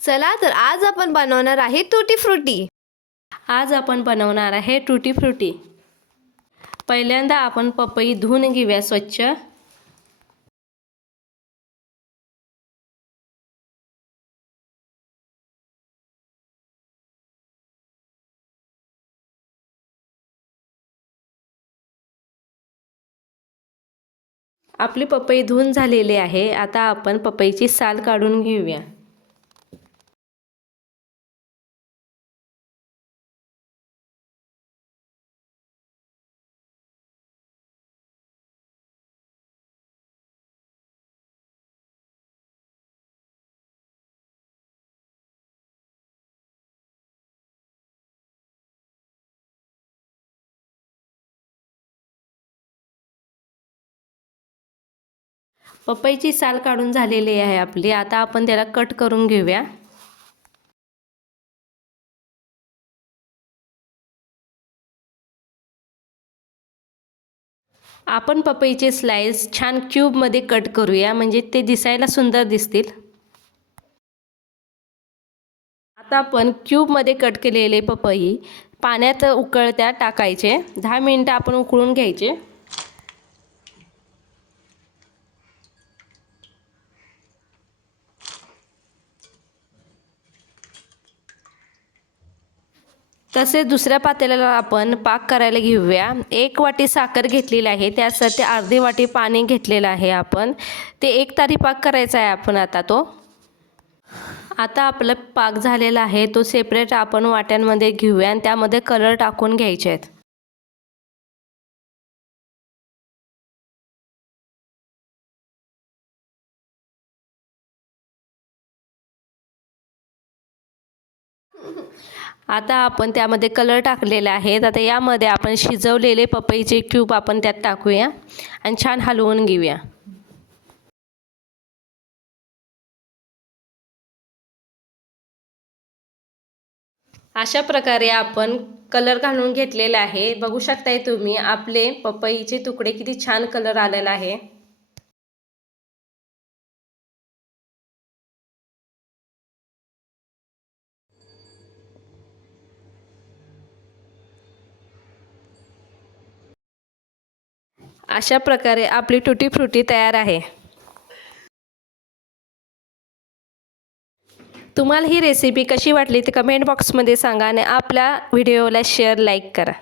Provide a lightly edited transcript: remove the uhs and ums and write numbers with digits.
चला तर आज आपण बनवणार आहे टुटी फ्रुटी। आज आपण बनवणार आहे टुटी फ्रुटी। पहिल्यांदा आपण पपई धुवून घेऊया स्वच्छ। आपली पपई धुवून झालेली आहे। आता आपण पपईची साल काढून घेऊया। पपईची साल काढून झालेली आहे आपली। आता आपण त्याला कट करून घेऊया। आपण पपईचे स्लाइस छान क्यूब मध्ये कट करूया, म्हणजे ते दिसायला सुंदर दिसतील। आता आपण क्यूब मध्ये कट केलेले पपई पाण्यात उकळत्या टाकायचे। 10 मिनिटे आपण उकळून घ्यायचे। तसेच दुसऱ्या पातेल्याला आपण पाक करायला घेऊया। 1 वाटी साखर घेतलेली आहे, त्यासाठी अर्धी वाटी पाणी घेतलेलं आहे आपण। ते 1 तारी पाक करायचा आहे आपण आता तो। आता आपला पाक झालेला आहे, तो सेपरेट आपण वाट्यांमध्ये घेऊया आणि त्यामध्ये कलर टाकून घ्यायचे आहेत। आता आपण त्यामध्ये कलर टाकलेले आहेत। आता यामध्ये आपण शिजवलेले पपईचे क्यूब आपण त्यात टाकूया आणि छान हलवून घेऊया। अशा प्रकारे आपण कलर घालून घेतलेला आहे। बघू शकताय तुम्ही आपले पपईचे तुकडे किती छान कलर आलेला आहे। अशा प्रकारे आपली टुटी फ्रुटी तयार आहे। तुम्हाला ही रेसिपी कशी वाटली ते कमेंट बॉक्समध्ये सांगा आणि आपल्या व्हिडिओला शेअर लाईक करा।